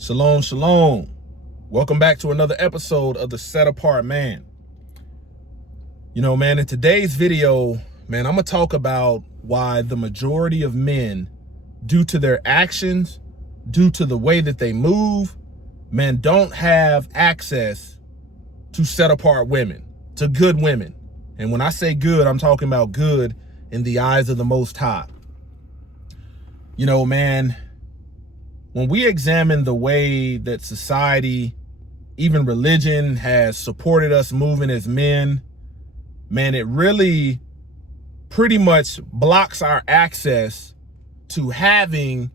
Shalom, shalom. Welcome back to another episode of the Set Apart Man. You know, man, in today's video, man, I'm going to talk about why the majority of men, due to their actions, due to the way that they move, man, don't have access to set apart women, to good women. And when I say good, I'm talking about good in the eyes of the Most High. You know, man, when we examine the way that society, even religion, has supported us moving as men, man, it really pretty much blocks our access to having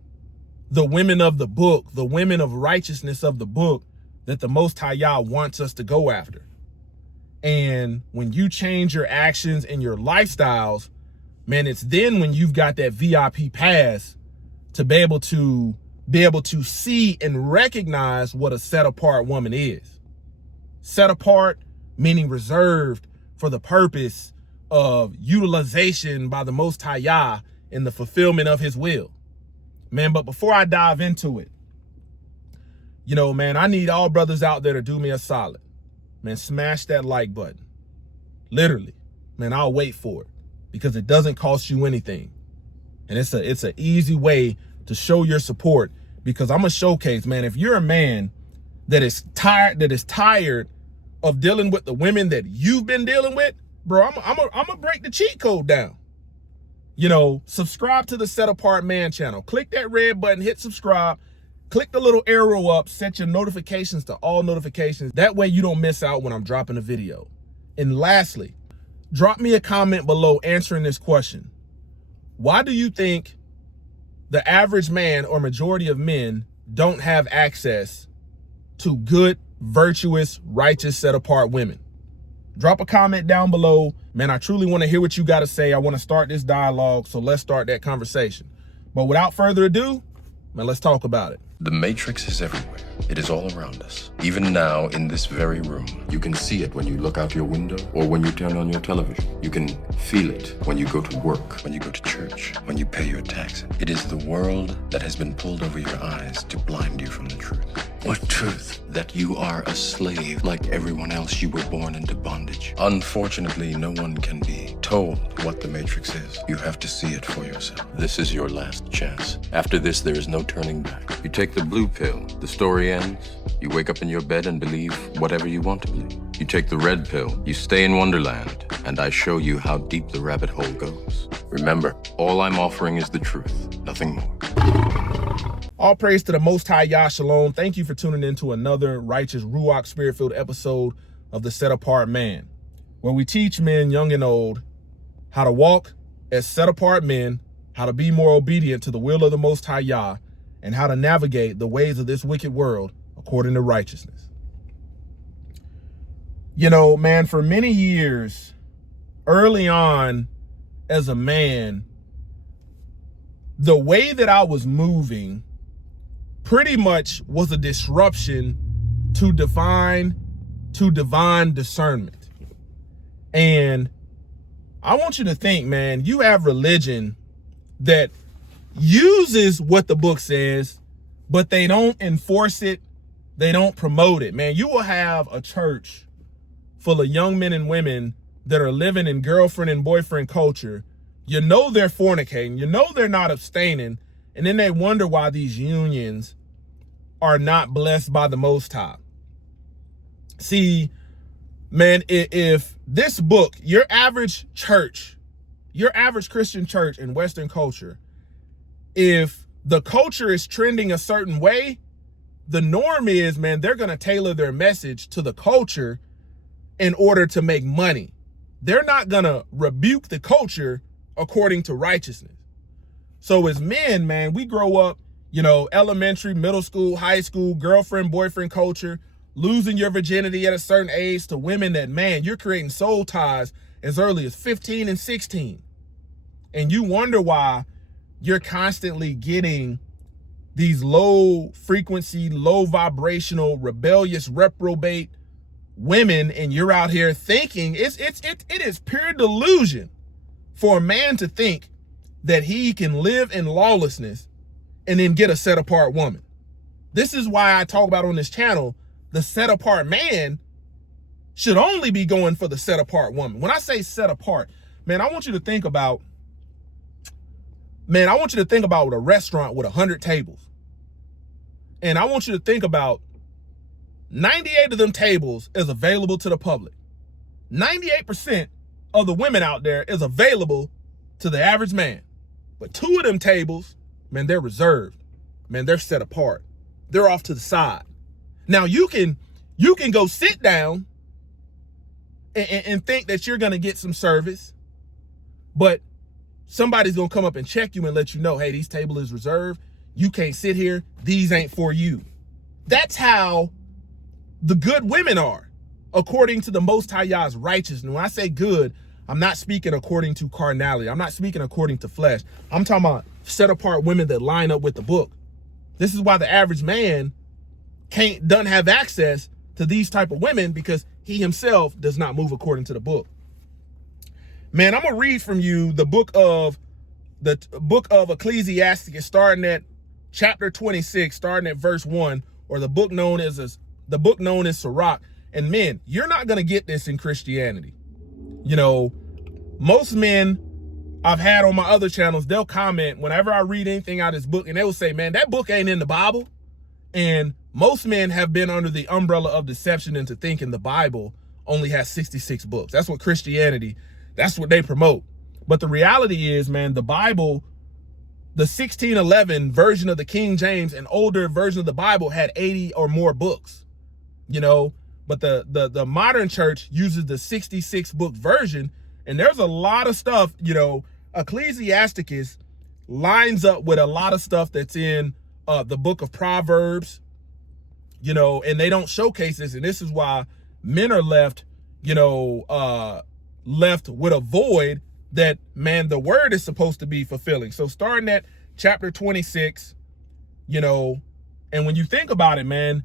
the women of the book, the women of righteousness of the book that the Most High Yah wants us to go after. And when you change your actions and your lifestyles, man, it's then when you've got that VIP pass to be able to see and recognize what a set apart woman is. Set apart, meaning reserved for the purpose of utilization by the Most High Yah in the fulfillment of his will. Man, but before I dive into it, you know, man, I need all brothers out there to do me a solid. Man, smash that like button. Literally. Man, I'll wait for it because it doesn't cost you anything. And it's an easy way to show your support, because I'm gonna showcase, man, if you're a man that is tired of dealing with the women that you've been dealing with, bro, I'm gonna break the cheat code down. You know, subscribe to the Set Apart Man channel. Click that red button, hit subscribe, click the little arrow up, set your notifications to all notifications. That way you don't miss out when I'm dropping a video. And lastly, drop me a comment below answering this question. Why do you think the average man or majority of men don't have access to good, virtuous, righteous, set apart women? Drop a comment down below. Man, I truly want to hear what you got to say. I want to start this dialogue, so let's start that conversation. But without further ado, man, let's talk about it. The Matrix is everywhere. It is all around us. Even now, in this very room. You can see it when you look out your window or when you turn on your television. You can feel it when you go to work, when you go to church, when you pay your taxes. It is the world that has been pulled over your eyes to blind you from the truth. What truth? That you are a slave. Like everyone else, you were born into bondage. Unfortunately, no one can be told what the Matrix is. You have to see it for yourself. This is your last chance. After this, there is no turning back. You take the blue pill, the story ends. You wake up in your bed and believe whatever you want to believe. You take the red pill, you stay in Wonderland, and I show you how deep the rabbit hole goes. Remember, all I'm offering is the truth, nothing more. All praise to the Most High Yah Shalom. Thank you for tuning in to another righteous, Ruach, spirit-filled episode of the Set Apart Man, where we teach men, young and old, how to walk as set apart men, how to be more obedient to the will of the Most High Yah, and how to navigate the ways of this wicked world according to righteousness. You know, man, for many years, early on as a man, the way that I was moving pretty much was a disruption to divine discernment. And I want you to think, man, you have religion that uses what the book says, but they don't enforce it. They don't promote it. Man, you will have a church full of young men and women that are living in girlfriend and boyfriend culture. You know they're fornicating. You know they're not abstaining. And then they wonder why these unions are not blessed by the Most High. See, man, if this book, your average church, your average Christian church in Western culture, if the culture is trending a certain way, the norm is, man, they're going to tailor their message to the culture in order to make money. They're not going to rebuke the culture according to righteousness. So as men, man, we grow up, you know, elementary, middle school, high school, girlfriend, boyfriend culture, losing your virginity at a certain age to women that, man, you're creating soul ties as early as 15 and 16. And you wonder why you're constantly getting these low frequency, low vibrational, rebellious, reprobate women, and you're out here thinking it is pure delusion for a man to think that he can live in lawlessness and then get a set apart woman. This is why I talk about on this channel, the set apart man should only be going for the set apart woman. When I say set apart, man, I want you to think about, a restaurant with 100 tables. And I want you to think about 98 of them tables is available to the public. 98% of the women out there is available to the average man. But 2 of them tables, man, they're reserved. Man, they're set apart. They're off to the side. Now you can go sit down and think that you're gonna get some service, but somebody's gonna come up and check you and let you know, hey, these table is reserved. You can't sit here. These ain't for you. That's how the good women are, according to the Most High Yah's righteousness. When I say good, I'm not speaking according to carnality. I'm not speaking according to flesh. I'm talking about set apart women that line up with the book. This is why the average man doesn't have access to these type of women, because he himself does not move according to the book. Man, I'm gonna read from you the book of Ecclesiastes, starting at chapter 26, starting at verse 1, or the book known as Sirach. And men, you're not gonna get this in Christianity. You know, most men I've had on my other channels, they'll comment whenever I read anything out of this book, and they will say, man, that book ain't in the Bible. And most men have been under the umbrella of deception into thinking the Bible only has 66 books. That's what Christianity, that's what they promote. But the reality is, man, the Bible, the 1611 version of the King James, an older version of the Bible, had 80 or more books, you know, but the modern church uses the 66 book version. And there's a lot of stuff, you know, Ecclesiastes lines up with a lot of stuff that's in the book of Proverbs, you know, and they don't showcase this. And this is why men are left, you know, left with a void that, man, the word is supposed to be fulfilling. So starting at chapter 26, you know, and when you think about it, man,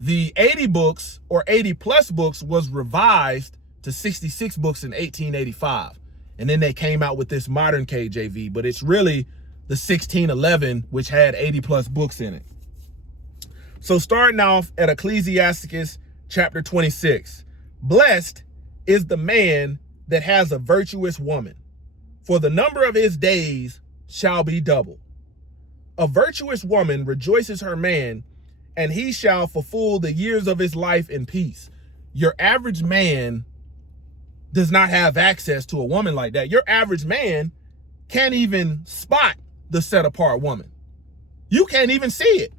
the 80 books or 80 plus books was revised to 66 books in 1885. And then they came out with this modern KJV, but it's really the 1611, which had 80 plus books in it. So starting off at Ecclesiastes chapter 26, blessed is the man that has a virtuous woman, for the number of his days shall be double. A virtuous woman rejoices her man, and he shall fulfill the years of his life in peace. Your average man does not have access to a woman like that. Your average man can't even spot the set apart woman. You can't even see it.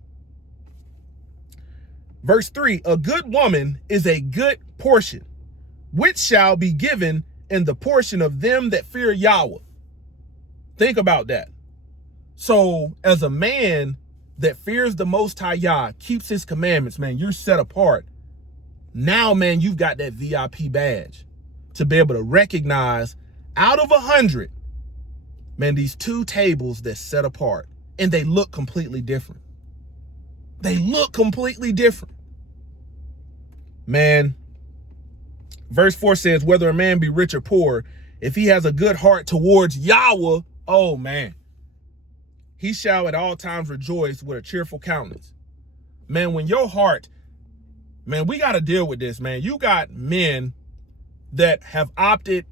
Verse 3, a good woman is a good portion, which shall be given in the portion of them that fear Yahweh. Think about that. So as a man that fears the Most High Yah, keeps his commandments, man, you're set apart. Now, man, you've got that VIP badge to be able to recognize out of 100, man, these 2 tables that's set apart, and they look completely different. They look completely different. Man, verse 4 says, whether a man be rich or poor, if he has a good heart towards Yahweh, oh man, he shall at all times rejoice with a cheerful countenance. Man, when your heart, man, we got to deal with this, man. You got men that have opted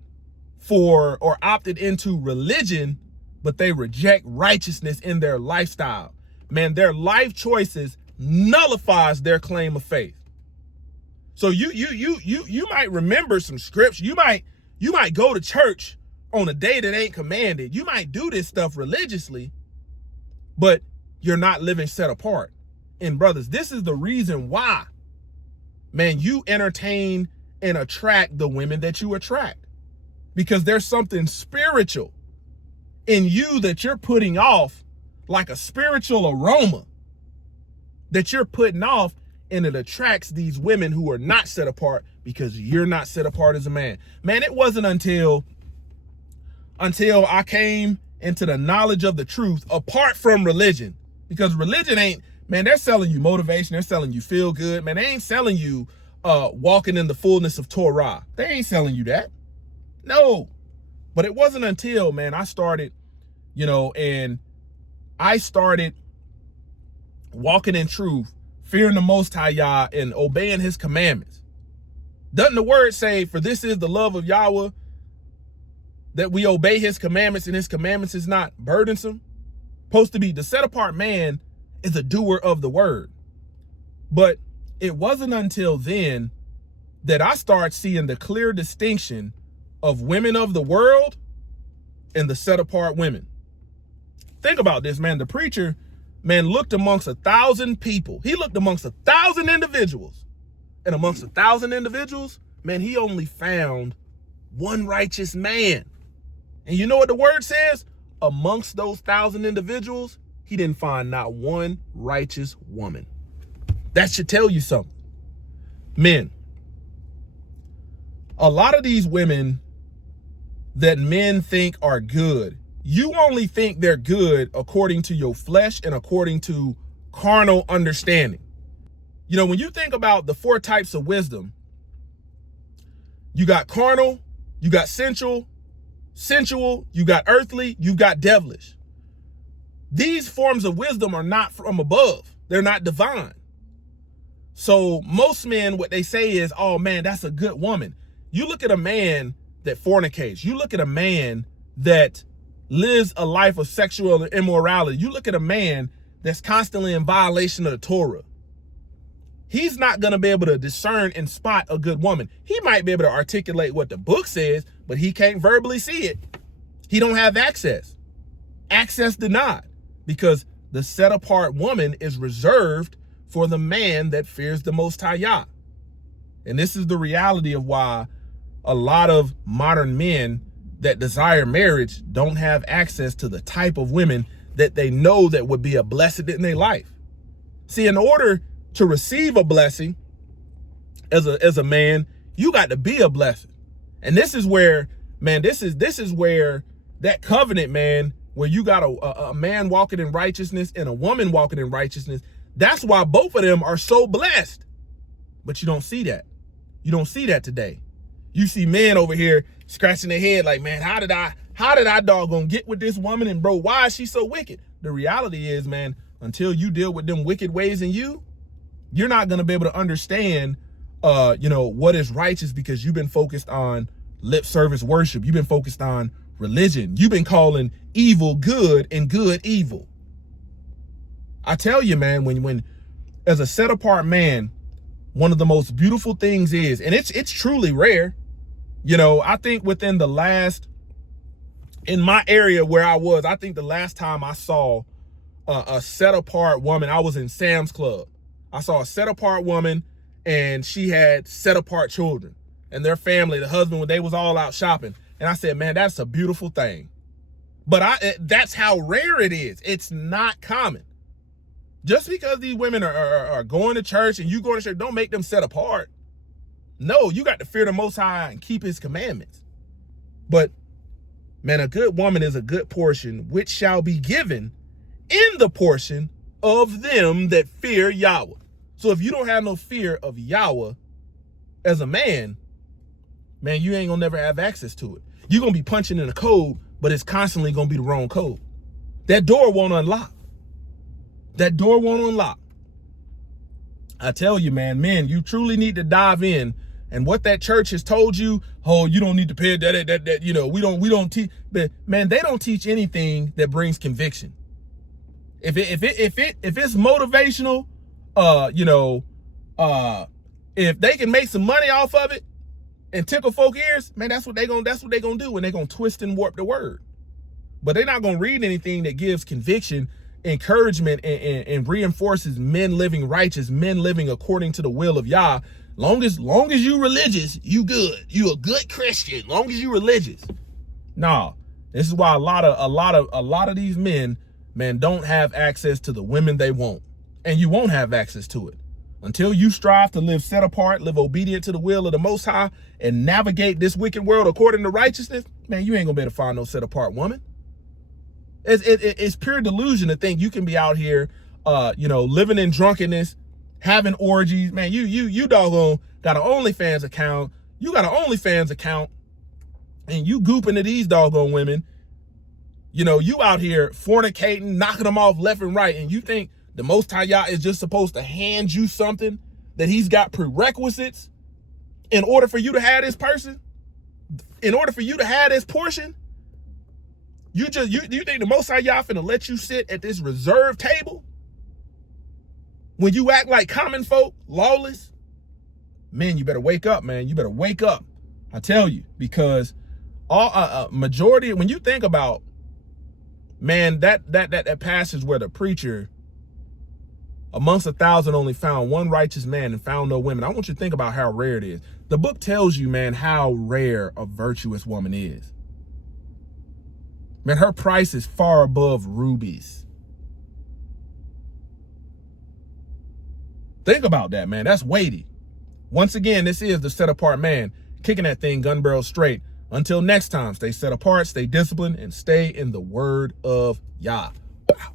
for or opted into religion, but they reject righteousness in their lifestyle. Man, their life choices nullifies their claim of faith. So you might remember some scripts. You might go to church on a day that ain't commanded. You might do this stuff religiously, but you're not living set apart. And brothers, this is the reason why, man, you entertain and attract the women that you attract, because there's something spiritual in you that you're putting off, like a spiritual aroma that you're putting off, and it attracts these women who are not set apart because you're not set apart as a man. Man, it wasn't until I came into the knowledge of the truth apart from religion, because religion ain't, man, they're selling you motivation. They're selling you feel good. Man, they ain't selling you walking in the fullness of Torah. They ain't selling you that. No. But it wasn't until, man, I started, you know, and I started walking in truth, fearing the Most High Yah, and obeying his commandments. Doesn't the word say, for this is the love of Yahweh, that we obey his commandments, and his commandments is not burdensome? Supposed to be, the set apart man is a doer of the word. But it wasn't until then that I started seeing the clear distinction of women of the world and the set apart women. Think about this, man. The preacher, man, looked amongst 1,000 people. He looked amongst 1,000 individuals. And amongst 1,000 individuals, man, he only found one righteous man. And you know what the word says? Amongst those 1,000 individuals, he didn't find not one righteous woman. That should tell you something. Men, a lot of these women that men think are good, you only think they're good according to your flesh and according to carnal understanding. You know, when you think about the 4 types of wisdom, you got carnal, you got sensual, you got earthly, you got devilish. These forms of wisdom are not from above. They're not divine. So most men, what they say is, oh man, that's a good woman. You look at a man that fornicates. You look at a man that lives a life of sexual immorality. You look at a man that's constantly in violation of the Torah. He's not going to be able to discern and spot a good woman. He might be able to articulate what the book says, but he can't verbally see it. He don't have access. Access denied, because the set apart woman is reserved for the man that fears the Most High Yah. And this is the reality of why a lot of modern men that desire marriage don't have access to the type of women that they know that would be a blessing in their life. See, in order to receive a blessing as a man, you got to be a blessing. And this is where, man, this is where that covenant, man, where you got a man walking in righteousness and a woman walking in righteousness. That's why both of them are so blessed. But you don't see that. You don't see that today. You see men over here scratching their head like, man, how did I doggone get with this woman? And bro, why is she so wicked? The reality is, man, until you deal with them wicked ways in you, you're not going to be able to understand, what is righteous, because you've been focused on lip service worship. You've been focused on religion. You've been calling evil good and good evil. I tell you, man, when as a set apart man, one of the most beautiful things is, and it's truly rare. You know, I think within the last, in my area where I was, I think the last time I saw a set apart woman, I was in Sam's Club. I saw a set apart woman, and she had set apart children and their family, the husband, they was all out shopping. And I said, man, that's a beautiful thing. But that's how rare it is. It's not common. Just because these women are going to church and you going to church, don't make them set apart. No, you got to fear the Most High and keep his commandments. But, man, a good woman is a good portion, which shall be given in the portion of them that fear Yahweh. So if you don't have no fear of Yahweh as a man, man, you ain't gonna never have access to it. You're gonna be punching in a code, but it's constantly gonna be the wrong code. That door won't unlock. That door won't unlock. I tell you, man, men, you truly need to dive in. And what that church has told you, oh, you don't need to pay that, you know, we don't teach. But man, they don't teach anything that brings conviction. If it's motivational, if they can make some money off of it and tickle folk ears, man, that's what they gonna do, and they're gonna twist and warp the word. But they're not gonna read anything that gives conviction, encouragement, and reinforces men living righteous, men living according to the will of Yah. Long as you religious, you good. You a good Christian. Long as you religious. Nah, this is why a lot of these men, man, don't have access to the women they want, and you won't have access to it until you strive to live set apart, live obedient to the will of the Most High, and navigate this wicked world according to righteousness. Man, you ain't gonna be able to find no set apart woman. It's pure delusion to think you can be out here, living in drunkenness, having orgies. Man, you doggone got an OnlyFans account. You got an OnlyFans account, and you gooping to these doggone women. You know, you out here fornicating, knocking them off left and right, and you think The Most High Yah is just supposed to hand you something that he's got prerequisites in order for you to have this person, in order for you to have this portion. You think the Most High Yah finna let you sit at this reserved table when you act like common folk, lawless? Man, you better wake up, man. You better wake up. I tell you, because all majority, when you think about, man, that passage where the preacher amongst 1,000 only found one righteous man and found no women. I want you to think about how rare it is. The book tells you, man, how rare a virtuous woman is. Man, her price is far above rubies. Think about that, man. That's weighty. Once again, this is the Set Apart Man, kicking that thing gun barrel straight. Until next time, stay set apart, stay disciplined, and stay in the word of Yah. Wow.